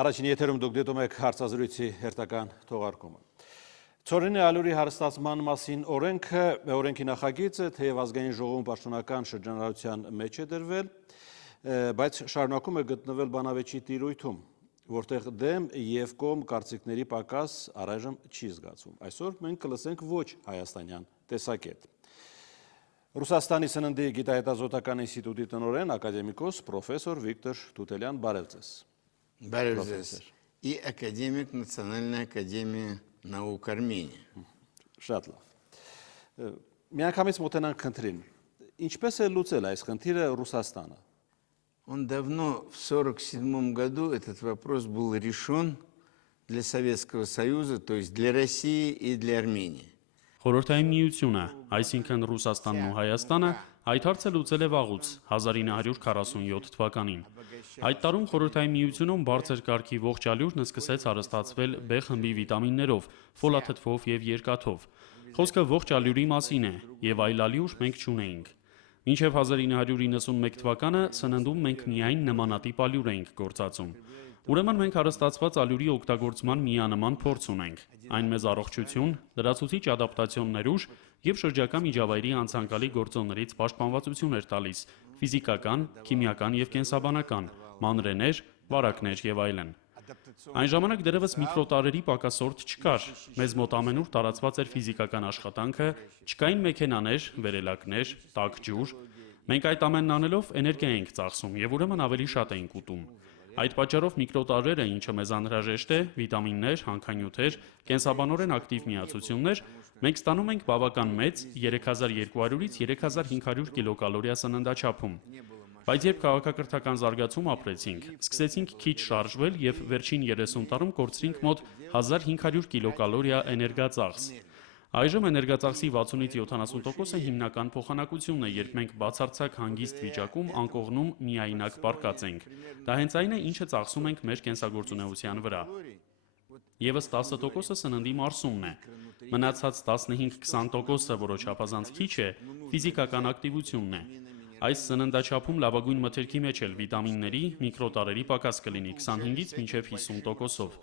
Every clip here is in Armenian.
Առաջին եթերում դուք դիտում եք հարցազրույցի հերթական թողարկումը։ Ցորենի ալյուրի հարստացման մասին օրենքի նախագիծը թեև ազգային ժողովում պաշտոնական շրջանառության մեջ է դրվել, բայց շարունակում է գտնվել բանավեճի տիրույթում, որտեղ դեմ եւ կողմ կարծիքների պակաս առայժմ չի զգացվում։ Այսօր մենք կլսենք ոչ հայաստանյան տեսակետ։ Ռուսաստանի սննդի գիտահետազոտական ինստիտուտի տնօրեն ակադեմիկոս պրոֆեսոր Վիկտոր Թութելյան, բարև ձեզ։ Բարև ձեզ։ И академик Национальной академии наук Армении. Շատ լավ։ Միանգամից մոտենանք խնդրին։ Ինչպես է լուծել այս խնդիրը Ռուսաստանը։ Он давно, в 1947 году, этот вопрос был решен для Советского Союза, то есть для России и для Армении. Խորհրդային միությունը, այսինքն Ռուսաստանն ու Հայաստանը, այդ հարցը լուծել է վաղուց 1947 թվականին։ Այդ տարում Խորհրդային միությունում բարձր կարգի ողջ ալյուրն սկսեց հարստացվել B խմբի վիտամիններով, ֆոլաթթվով եւ երկաթով։ Խոսքը ողջ ալյուրի մասին է, եւ այլ ալյուր մենք չունեինք։ Մինչև 1991 թվականը սննդում մենք միայն նմանատիպ ալյուր էինք գործածում։ Ուրեմն մենք հարստացված ալյուրի օգտագործման միանման փորձ ունենք։ Այն մեզ առողջություն, լրացուցիչ ադապտացիոն ներուժ եւ շրջակա միջավայրի անցանկալի գործոններից պաշտպանվածություն էր տալիս՝ ֆիզիկական, քիմիական եւ կենսաբանական, մանրեներ, վարակներ եւ այլն։ Այն ժամանակ դեռևս միկրոտարերի պակասորդ չկար, մեզ մոտ ամենուր տարածված էր ֆիզիկական աշխատանքը, չկային մեքենաներ, վերելակներ, տաք ջուր։ Մենք այդ ամենն անելով էներգիա էինք ծախսում եւ ուրեմն ավելի շատ էինք ուտում։ Այդ պատճառով միկրոտարերը, ինչը մեզ անհրաժեշտ է, վիտամիններ, հանքանյութեր, կենսաբանորեն ակտիվ միացություններ, մենք ստանում ենք բավական մեծ 3200-ից 3500 կիլոկալորիա սննդաչափում։ Բայց երբ քաղաքակրթական զարգացում ապրեցինք, սկսեցինք քիչ շարժվել եւ վերջին 30 տարում կորցրինք մոտ 1500 կիլոկալորիա էներգածախս։ Այժմ էներգածախսի 60-ից 70%-ը հիմնական փոխանակությունն է, երբ մենք բացարձակ հանգիստ վիճակում անկողնում միայնակ պառկած ենք։ Դա հենց այն է, ինչը ծախսում ենք մեր կենսագործունեության վրա։ Եվս 10%-ը սննդի մարսումն է։ Մնացած 15-20%-ը, որը չափազանց քիչ է, ֆիզիկական ակտիվությունն է։ Այս սննդաչափում լավագույն մթերքի մեջ էլ վիտամինների, միկրոտարերի պակաս կլինի 25-ից մինչև 50%-ով։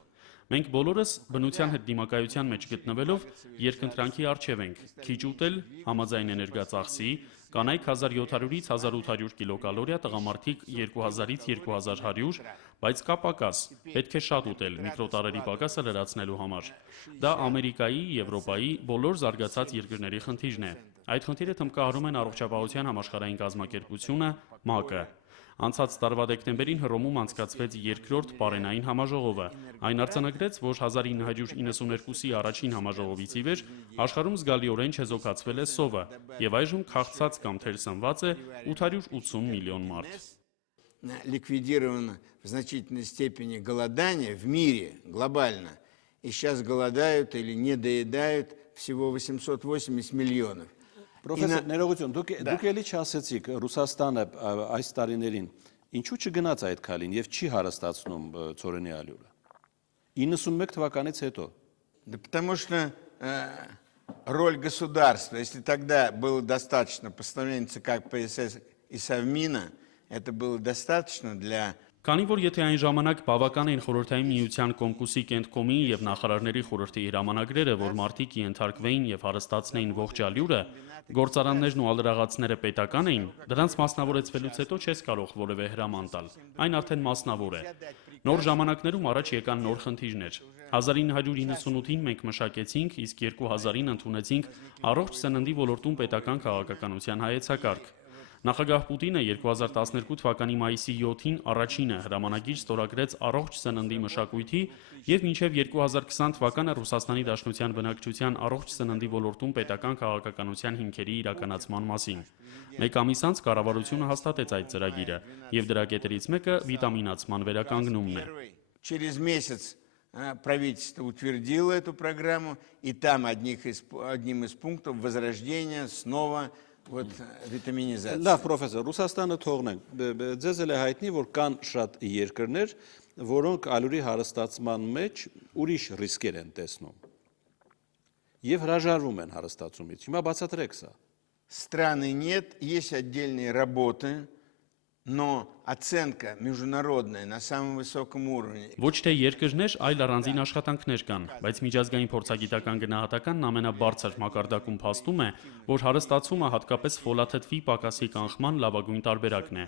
Մենք բոլորս բնության հետ դիմակայության մեջ գտնվելով երկընտրանքի առջև ենք, քիչ ուտել, համաձայն էներգածախսի, կանայք 1700-ից 1800 կիլոկալորիա, տղամարդիկ 2000-ից 2100, բայց կա պակաս, պետք է շատ ուտել միկրոտարերի պակասը լրացնելու համար։ Դա Ամերիկայի, Եվրոպայի, բոլոր զարգացած երկրների խնդիրն է։ Այդ խնդիրը թմկահարում են Առողջապահության համաշխարհային կազմակերպությունը, ՄԱԿ-ը։ Անցած տարվա դեկտեմբերին Հռոմում անցկացվեց երկրորդ պարենային համաժողովը։ Այն արձանագրեց, որ 1992-ի առաջին համաժողովից ի վեր աշխարհում զգալիորեն չեզոքացվել է սովը, եւ այժմ քաղցած կամ թերսնված է 880 միլիոն մարդ։ Ликвидировано в значительной степени голодание в мире глобально. И сейчас голодают или недоедают всего 880 миллионов. Պրոֆեսոր ներողություն, դուք էլի չասեցիք Ռուսաստանը այս տարիներին ինչու չգնաց այդ քայլին եւ չի հարստացնում ցորենի ալյուրը 91 թվականից հետո։ Да потому что роль государства, если тогда было достаточно постановления ЦК КПСС и Совмина, это было достаточно для Քանի որ եթե այն ժամանակ բավական էին խորհրդային միության կոմկուսի կենտկոմի եւ նախարարների խորհրդի հրամանագրերը, որ մարտիկ ենթարկվեին եւ հարստացնեին ողջ ալյուրը, գործարաններն ու ալրաղացները պետական էին, դրանց մասնավորեցվելուց հետո չես կարող որևէ հրաման տալ։ Այն արդեն մասնավոր է։ Նոր ժամանակներում առաջ եկան նոր խնդիրներ։ 1998-ին մենք մշակեցինք, իսկ 2000-ին ընդունեցինք առողջ սննդի ոլորտում պետական քաղաքականության հայեցակարգ։ Նախագահ Պուտինը 2012 թվականի մայիսի 7-ին առաջինը հրամանագիր ստորագրեց առողջ սննդի մշակույթի եւ մինչեւ 2020 թվականը Ռուսաստանի Դաշնության բնակչության առողջ սննդի ոլորտում պետական քաղաքականության հիմքերի իրականացման մասին։ Մեկ ամիս անց կառավարությունը հաստատեց այդ ծրագիրը եւ դրա կետերից մեկը վիտամինացման վերականգնումն է։ Через месяц правительство утвердило эту программу, и там одним из пунктов возрождения снова Вот витаминизация. Լավ, պրոֆեսոր, Ռուսաստանը թողնենք։ Ձեզ էլ է հայտնի, որ կան շատ երկրներ, որոնք ալյուրի հարստացման մեջ ուրիշ ռիսկեր են տեսնում։ Եվ հրաժարվում են հարստացումից։ Հիմա բացատրեք սա։ Страны нет, есть отдельные работы Но оценка международная на самом высоком уровне. Ոչ թե երկրներ, այլ առանձին աշխատանքներ կան, բայց միջազգային փորձագիտական գնահատականն ամենաբարձր մակարդակում փաստում է, որ հարստացումը հատկապես ֆոլաթթվի պակասի կանխման լավագույն տարբերակն է։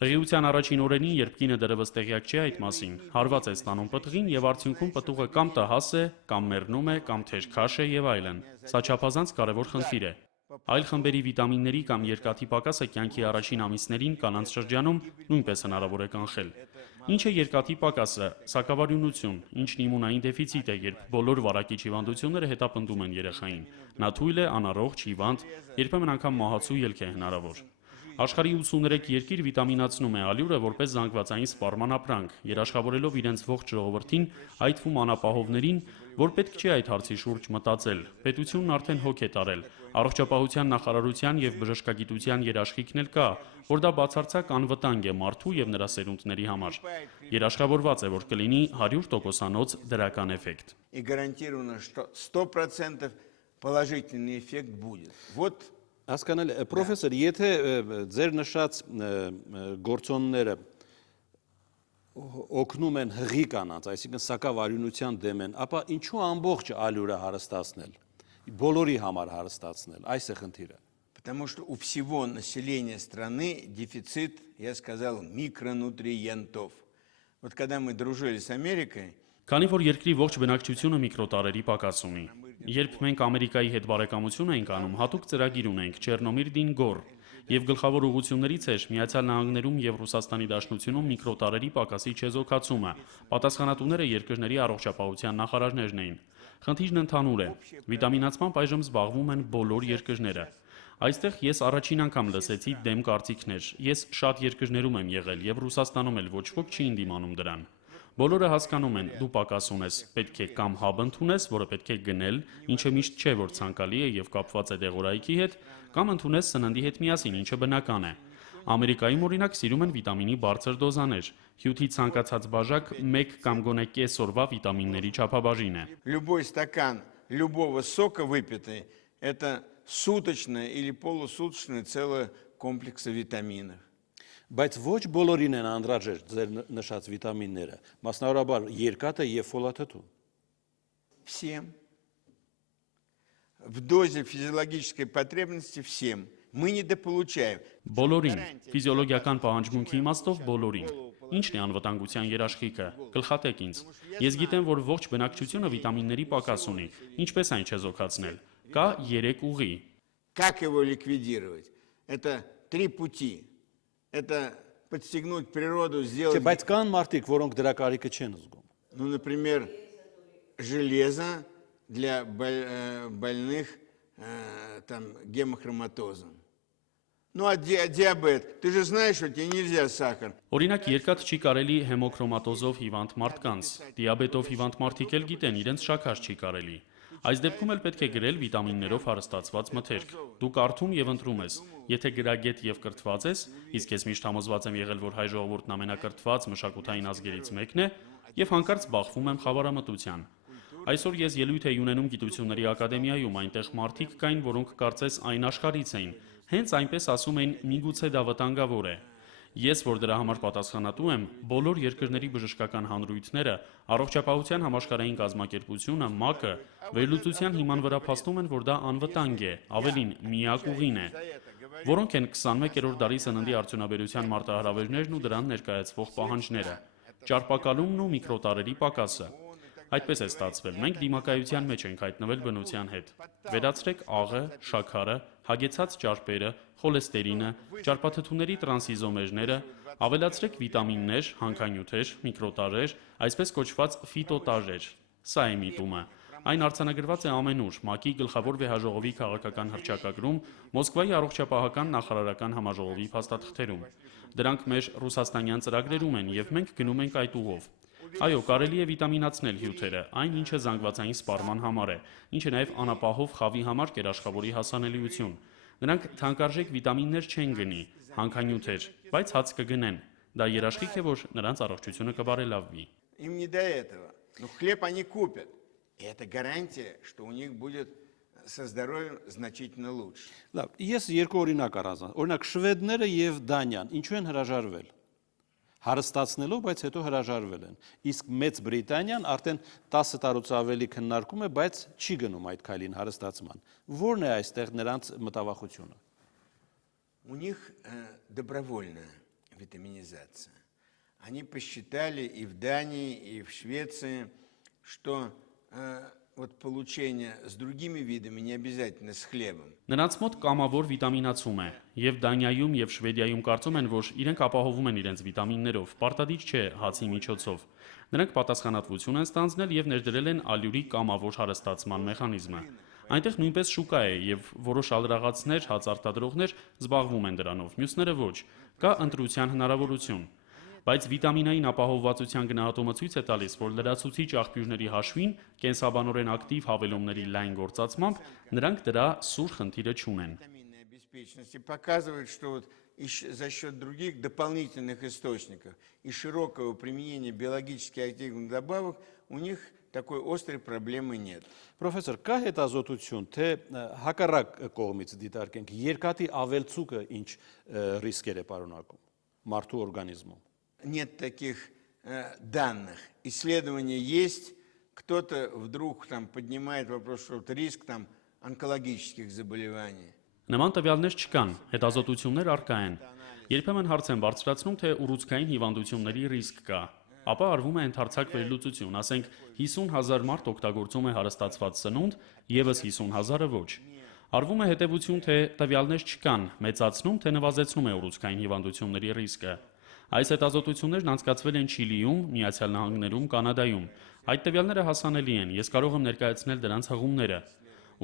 Հղիության առաջին օրերին, երբ կինը դեռևս տեղյակ չի այդ մասին, հարված է ստանում պտղին եւ արդյունքում պտուղը կամ տհաս է, կամ մեռնում է, կամ թեժքաշ է եւ այլն։ Սա չափազանց կարևոր խնդիր է։ Այլ խմբերի վիտամինների կամ երկաթի պակասը կյանքի առաջին ամիսներին կանանց շրջանում նույնպես հնարավոր է կանխել։ Ինչ է երկաթի պակասը, սակավարյունություն, ինչն իմունային դեֆիցիտ է, երբ բոլոր վարակիչ հիվանդությունները հետապնդում են երեխային։ Նա թույլ է, անառողջ, հիվանդ, երբեմն անգամ մահացու ելք է հնարավոր։ Աշխարհի 83 երկիր վիտամինացնում է ալյուրը որպես զանգվածային սպառման ապրանք, երաշխավորելով իրենց ողջ ժողովրդին, այդ թվում անապահովներին, որ պետք չի այդ հարցի շուրջ մտածել։ Պետությունն արդեն հոգ է տարել։ Առողջապահության նախարարության եւ բժշկագիտության երաշխիքն էլ կա, որ դա բացարձակ անվտանգ է մարդու եւ նրա սերունդների համար։ Երաշխավորված է, որ կլինի 100%-անոց դրական էֆեկտ։ И гарантировано, что 100% положительный эффект будет. Вот Հասկանալի, պրոֆեսոր, եթե ձեր նշած գործոնները օգնում են հղի կանանց, այսինքն սակավարյունության դեմ են, ապա ինչու ամբողջ ալյուրը հարստացնել, բոլորի համար հարստացնել, այս է խնդիրը։ потому что у всего населения страны дефицит, я сказал, микронутриентов. Вот когда мы дружили с Америкой, Քանի որ երկրի ողջ բնակչությունը միկրոտարերի պակաս ունի։ Երբ մենք Ամերիկայի հետ բարեկամություն ենք անում, հատուկ ծրագիր ունենք Չեռնոմիրդին գոր, եւ գլխավոր ուղղություններից էր Միացյալ Նահանգներում եւ Ռուսաստանի Դաշնությունում միկրոտարերի պակասի չեզոքացումը։ Պատասխանատուները երկրների առողջապահության նախարարներն էին։ Խնդիրն ընդհանուր է։ Վիտամինացմամբ այժմ զբաղվում են բոլոր երկրները։ Այստեղ ես առաջին անգամ լսեցի դեմ կարծիքներ։ Ես շատ երկրներում եմ եղել եւ Ռուսաստանում էլ ոչ ոք չի ընդդիմանում դրան։ Բոլորը հասկանում են, դու պակաս ունես, պետք է կամ հաբ ընդունես, որը պետք է գնել, ինչը միշտ չէ, որ ցանկալի է եւ կապված է դեղորայքի հետ, կամ ընդունես սննդի հետ միասին, ինչը բնական է։ Ամերիկայում օրինակ սիրում են վիտամինի բարձր դոզաներ։ Հյութի ցանկացած բաժակ 1 կամ գոնե կես օրվա վիտամինների չափաբաժին է։ любой стакан любого сока выпитый, это суточное или полусуточное целое комплекса витаминов. Բայց ոչ բոլորին են անհրաժեշտ ձեր նշած վիտամինները, մասնավորաբար երկաթը եւ ֆոլաթթուն։ Всем. В дозе физиологической потребности всем. Мы недополучаем. Բոլորին, ֆիզիոլոգիական պահանջմունքի իմաստով բոլորին։ Ինչն է անվտանգության երաշխիքը։ Գլխատեք ինձ։ Ես գիտեմ, որ ողջ բնակչությունը վիտամինների պակաս ունի։ Ինչպես այն չեզոքացնել։ Կա 3 ուղի։ Как его ликвидировать? Это 3 пути. Это подстегнуть природу, сделать, Բայց կան մարդիկ, որոնք дրա կարիքը չեն զգում։ ну, например, железо для больных там, гемохроматозом. Ну, а диабет? Ты же знаешь, что тебе нельзя сахар. Օրինակ երկաթ չի կարելի հեմոքրոմատոզով հիվանդ մարդկանց։ Դիաբետով հիվանդ մարդիկ էլ գիտեն, իրենց շաքար չի կարելի։ Այս դեպքում էլ պետք է գրել վիտամիններով հարստացված մթերք։ Դու կարդում եւ ընտրում ես։ Եթե գրագետ եւ կրթված ես, իսկ ես միշտ համոզված եմ եղել, որ հայ ժողովուրդն ամենակրթված մշակութային ազգերից մեկն է, եւ հանկարծ բախվում եմ խավարամտության։ Այսօր ես ելույթ էի ունենում Գիտությունների ակադեմիայում, այնտեղ մարդիկ կային, որոնք կարծես այն աշխարհից էին։ Հենց այնպես ասում էին՝ միգուցե դա վտանգավոր է։ Ես, որ դրա համար պատասխանատու եմ, բոլոր երկրների բժշկական հանրույթները, առողջապահության համաշխարհային կազմակերպությունը, ՄԱԿ-ը, վերլուծության հիման վրա փաստում են, որ դա անվտանգ է, ավելին միակ ուղին է։ Որոնք են 21-րդ դարի սննդի արդյունաբերության մարտահրավերներն ու դրան ներկայացվող պահանջները։ Ճարպակալումն ու միկրոտարերի պակասը։ Այդպես է ստացվել։ Մենք դիմակայության մեջ ենք հայտնվել բնության հետ։ Վերացրեք աղը, շաքարը, հագեցած ճարպերը, խոլեստերինը, ճարպաթթուների տրանսիզոմերները, ավելացրեք վիտամիններ, հանքանյութեր, միկրոտարեր, այսպես կոչված ֆիտոտարեր։ Սա է միտումը։ Այն արձանագրված է ամենուր ՄԱԿ-ի գլխավոր վեհաժողովի քաղաքական հռչակագրում, Մոսկվայի առողջապահական նախարարական համաժողովի փաստաթղթերում։ Դրանք մեր ռուսաստանյան ծրագրերում են եւ մենք գնում ենք այդ ուղով։ Այո, կարելի է վիտամինացնել հյութերը, այն ինչը զանգվածային սպառման համար է, ինչը նաև անապահով խավի համար կերաշխավորի հասանելիություն։ Նրանք թանկարժեք վիտամիններ չեն գնի, հանքանյութեր, բայց հաց կգնեն։ Դա երաշխիք է, որ նրանց առողջությունը կբարելավվի։ Им не до этого. Но хлеб они купят. И это гарантия, что у них будет со здоровьем значительно лучше. Լավ, ես երկու օրինակ առանձնացնեմ։ Օրինակ շվեդները եւ Դանիան ինչու են հրաժարվել։ Հարստացնելով, բայց հետո հրաժարվել են։ Իսկ Մեծ Բրիտանիան արդեն 10 տարուց ավելի քննարկում է, բայց չի գնում այդ քայլին հարստացման։ Որն է այստեղ նրանց մտավախությունը։ У них добровольная витаминизация. Они посчитали и в Дании, и в Швеции, что вот получение с другими видами не обязательно с хлебом. Նրանց մոտ կամավոր վիտամինացում է, եւ Դանիայում եւ Շվեդիայում կարծում են, որ իրենք ապահովում են իրենց վիտամիններով, պարտադիր չէ հացի միջոցով։ Նրանք պատասխանատվություն են ստանձնել եւ ներդրել են ալյուրի կամավոր հարստացման մեխանիզմը։ Այնտեղ նույնպես շուկա է եւ որոշ ալրաղացներ, հացարտադրողներ զբաղվում են դրանով, մյուսները ոչ։ Կա ընտրության հնարավորություն։ Բայց վիտամինային ապահովվածության գնահատումը ցույց է տալիս, որ լրացուցիչ աղբյուրների հաշվին կենսաբանորեն ակտիվ հավելումների լայն գործածմամբ նրանք դրա սուր խնդիրը չունեն։ Витаминной обеспеченности показывает, что вот за счет других дополнительных источников и широкого применения биологически активных добавок у них такой острой проблемы нет. Պրոֆեսոր, կա հետազոտություն, թե հակառակ կողմից դիտարկենք երկաթի ավելցուկը ինչ ռիսկեր է պարունակում մարդու օրգանիզմում։ Нет таких данных. Исследования есть, кто-то вдруг там поднимает вопрос, что вот риск там онкологических заболеваний. Նման տվյալներ չկան, հետազոտություններ առկա են։ Երբեմն հարց են բարձրացնում, թե ուռուցքային հիվանդությունների ռիսկ կա։ Ապա արվում է ընդարձակ վերլուծություն, ասենք 50,000 մարդ օգտագործում է հարստացված սնունդ, եւս 50,000-ը ոչ։ Արվում է հետևություն, թե տվյալներ չկան, մեծացնում, թե նվազեցնում է ուռուցքային հիվանդությունների ռիսկը։ Այս հետազոտություններն անցկացվել են Չիլիում, Միացյալ Նահանգներում, Կանադայում։ Այդ տվյալները հասանելի են, ես կարող եմ ներկայացնել դրանց հղումները։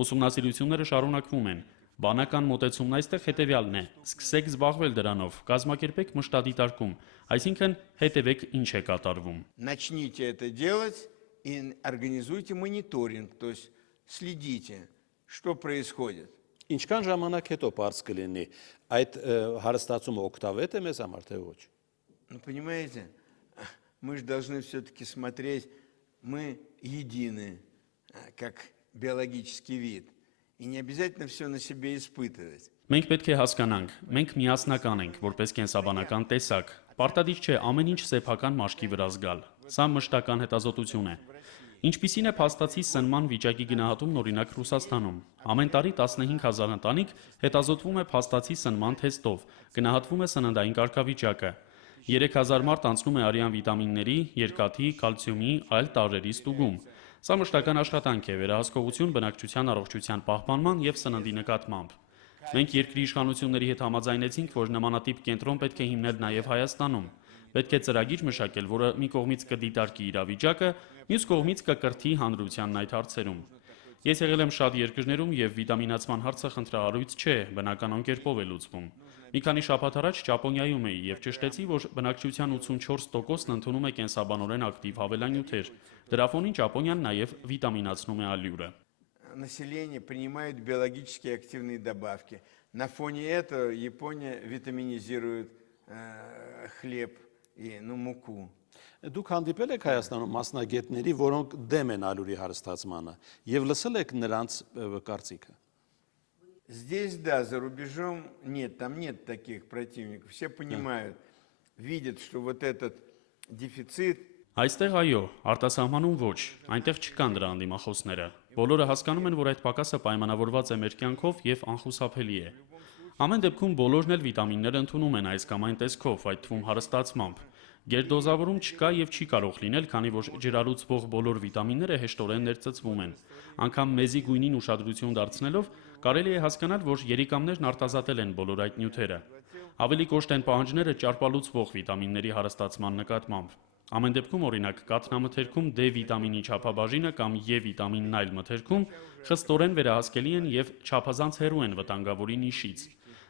Ուսումնասիրությունները шարունակվում են։ Բանական մոտեցումն այստեղ հետևյալն է. սկսեք զբաղվել դրանով, կազմակերպեք մշտադիտարկում, այսինքն հետևեք ինչ է կատարվում։ Начните это делать и организуйте мониторинг, то есть следите, что происходит. Ինչքան ժամանակ հետո բարձ կլինի այդ հարստացումը օգտավետ է մեզ համար թե ոչ։ Ну, понимаете, мы же должны все-таки смотреть, мы едины, как биологический вид. И не обязательно все на себе испытывать. Մենք պետք է հասկանանք, մենք միասնական ենք, որպես կենսաբանական տեսակ։ Պարտադիր չէ ամեն ինչ սեփական մաշկի վրա զգալ։ Սա մշտական հետազոտություն է։ Ինչպիսին է փաստացի սնման վիճակի գնահատումն օրինակ Ռուսաստանում։ Ամեն տարի 15,000 ընտանիք հետազոտվում է փաստացի սնման թեստով, գնահատվում է սննդային կարգավիճակը։ 3,000 մարդ անցնում է արյան վիտամինների, երկաթի, կալցիումի, այլ տարրերի ստուգում։ Սա մշտական աշխատանք է վերահսկողություն բնակչության առողջության պահպանման եւ սննդի նկատմամբ։ Մենք երկրի իշխանությունների հետ համաձայնեցինք, որ նմանատիպ կենտրոն պետք է հիմնել նաեւ Հայաստանում։ Պետք է ծրագիր մշակել, որը մի կողմից կդիտարկի իրավիճակը, մյուս կողմից կկրթի հանրությանն այդ հարցերում։ Ես եղել եմ շատ երկրներում եւ վիտամինացման հարցը խնդրահարույց չէ, բնականon կերպով է լուծվում։ Մի քանի շաբաթ առաջ Ճապոնիայում էի եւ ճշտեցի, որ բնակչության 84%-ն ընդունում է կենսաբանորեն ակտիվ հավելանյութեր։ Դրա ֆոնին Ճապոնիան նաեւ վիտամինացնում է ալյուրը։ Население принимает биологически активные добавки. На фоне этого Япония витаминизирует хлеб и муку. Դուք հանդիպել եք Հայաստանում մասնագետների, որոնք դեմ են ալյուրի հարստացմանը, եւ լսել եք նրանց կարծիքը։ Здесь, да, за рубежом нет, там нет таких противников. Все понимают, видят, что вот этот дефицит. Այստեղ այո, արտասահմանում ոչ, այնտեղ չկան դրա անդիմախոսները։ Բոլորը հասկանում են, որ այդ պակասը պայմանավորված է մեր կյանքով եւ անխուսափելի է։ Ամեն դեպքում բոլորն էլ վիտամիններ ընդունում են այս կամ այն տեսքով, այդ թվում հարստացմամբ։ Գերդոզավորում չկա եւ չի կարող լինել, քանի որ ջրալուծվող բոլոր վիտամինները հեշտորեն ներծծվում են։ Անկամ մեզի գույնին ուշադրություն դարձնելով կարելի է հասկանալ, որ երիկամներն արտազատել են բոլոր այդ նյութերը։ Ավելի կոշտ են պահանջները ճարպալուծվող վիտամինների հարստացման նկատմամբ։ Ամեն դեպքում օրինակ կաթնամթերքում D վիտամինի չափաբաժինը կամ E վիտամինն այլ մթերքում խստորեն վերահսկելի են եւ չափազանց հեռու են վտանգավորի նիշից։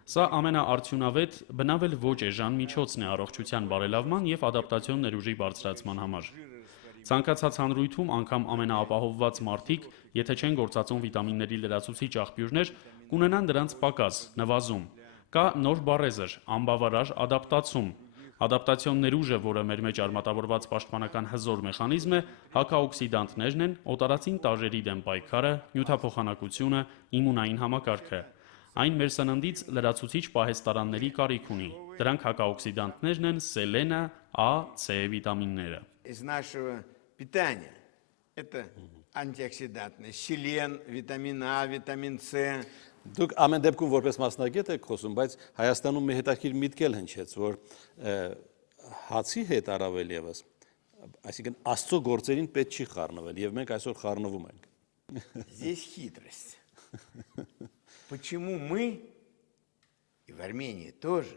Սա ամենաարդյունավետ բնավել ոչ էժան միջոցն է առողջության բարելավման եւ ադապտացիոն ներուժի բարձրացման համար։ Ցանկացած հանրույթում անգամ ամենաապահովված մարդիկ, եթե չեն գործածում վիտամինների լրացուցիչ աղբյուրներ, կունենան դրանց պակաս, նվազում։ Կա նոր բառեզր, անբավարար ադապտացում։ Ադապտացիոն ներուժը, որը մեր մեջ արմատավորված պաշտպանական հզոր մեխանիզմ է, հակաօքսիդանտներն են, օտարածին տաժերի դեմ պայքարը, նյութափոխանակությունը, իմունային համակարգը։ Այն մեր սննդից լրացուցիչ պահեստարանների կարիք ունի։ Դրանք հակաօքսիդանտներն են սելենը, A, C վիտամինները։ Из нашего питания. Это антиоксидантные. Селен, витамин А, витамин С. Դուք ամեն դեպքում որպես մասնագետ եք խոսում, բայց Հայաստանում մի հետաքրքիր միտք էլ հնչեց, որ հացի հետ առավել եւս, այսինքն Աստծո գործերին պետք չի խառնվել, եւ մենք այսօր խառնվում ենք։ Здесь хитрость. Почему мы, и в Армении тоже,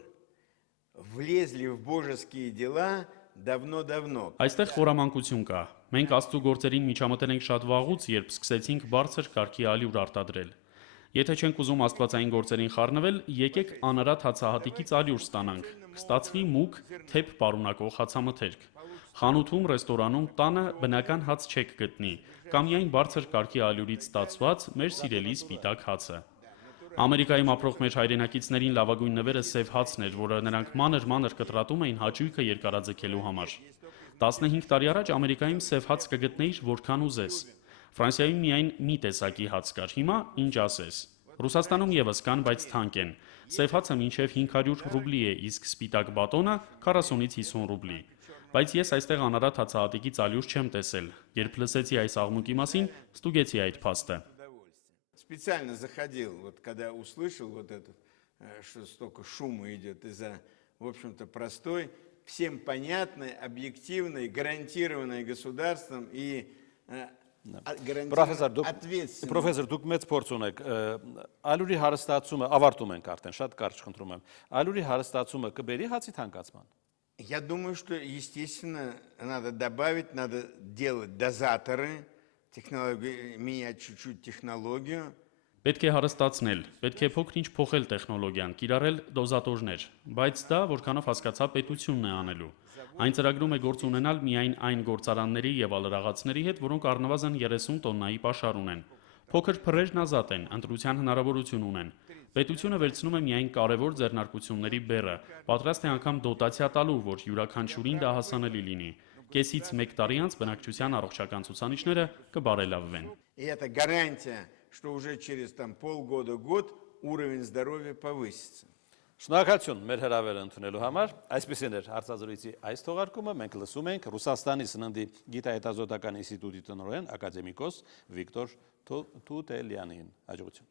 влезли в божеские дела давно-давно? Այստեղ խորամանկություն կա։ Մենք Աստծո գործերին միջամտել ենք շատ վաղուց, երբ սկսեցինք բարձր կարգի ալյուր արտադրել։ Եթե չենք ուզում աստվածային գործերին խառնվել, եկեք անարատ հացահատիկից ալյուր ստանանք։ Կստացվի մուգ, թեփ պարունակող հացամթերք։ Խանութում, ռեստորանում, տանը բնական հաց չեք գտնի, կամ միայն բարձր կարգի ալյուրից ստացված մեր սիրելի սպիտակ հացը։ Ամերիկայում ապրող մեր հայրենակիցներին լավագույն նվերը սև հացն էր, որը նրանք մանր կտրատում էին հաճույքը երկարաձգելու համար։ 15 տարի առաջ Ամերիկայում սև հաց կգտնեիր որքան ուզես։ Ֆրանսիայում միայն մի տեսակի հաց կար, հիմա ինչ ասես։ Ռուսաստանում եւս կան, բայց թանկ են։ Սև հացը մինչև 500 ռուբլի է, իսկ սպիտակ բատոնը 40-ից 50 ռուբլի։ Բայց ես այստեղ անարատ հացահատիկից ալյուր չեմ տեսել։ Երբ լսեցի այս աղմուկի մասին, ստուգեցի այդ փաստը։ Специально заходил, вот когда услышал вот это, что столько шума идет из-за, в общем-то, простой, всем понятной, объективной, гарантированной государством и Պրոֆեսոր, դուք մեծ փորձ ունեք, ալյուրի հարստացումը, ավարտում ենք արդեն, շատ կարճ խնդրում եմ, ալյուրի հարստացումը կբերի հացի թանկացման։ Я думаю, что, естественно, надо добавить, надо делать дозаторы, менять чуть-чуть технологию. Պետք է հարստացնել, պետք է փոքր-ինչ փոխել տեխնոլոգիան, կիրառել դոզատորներ, բայց դա, որքանով հասկացա, պետությունն է անելու։ Այն ծրագրում է գործ ունենալ միայն այն գործարանների եւ ալրաղացների հետ, որոնք առնվազն 30 տոննայի պաշար ունեն։ Փոքր փռերն ազատ են, ընտրության հնարավորություն ունեն։ Պետությունը վերցնում է միայն կարևոր ձեռնարկությունների բեռը, պատրաստ է անգամ դոտացիա տալու, որ յուրաքանչյուրին դա հասանելի լինի։ Կեսից 1 տարի անց բնակչության առողջական ցուցանիշները կբարելավվեն։ И это гарантия, что уже через полгода-год уровень здоровья повысится. Շնորհակալություն մեր հրավերը ընդունելու համար։ Այսպեսին էր հարցազրույցի այս թողարկումը։ Մենք լսում ենք Ռուսաստանի սննդի գիտահետազոտական ինստիտուտի տնօրեն ակադեմիկոս Վիկտոր Թուտելյանին։ Հաջողություն։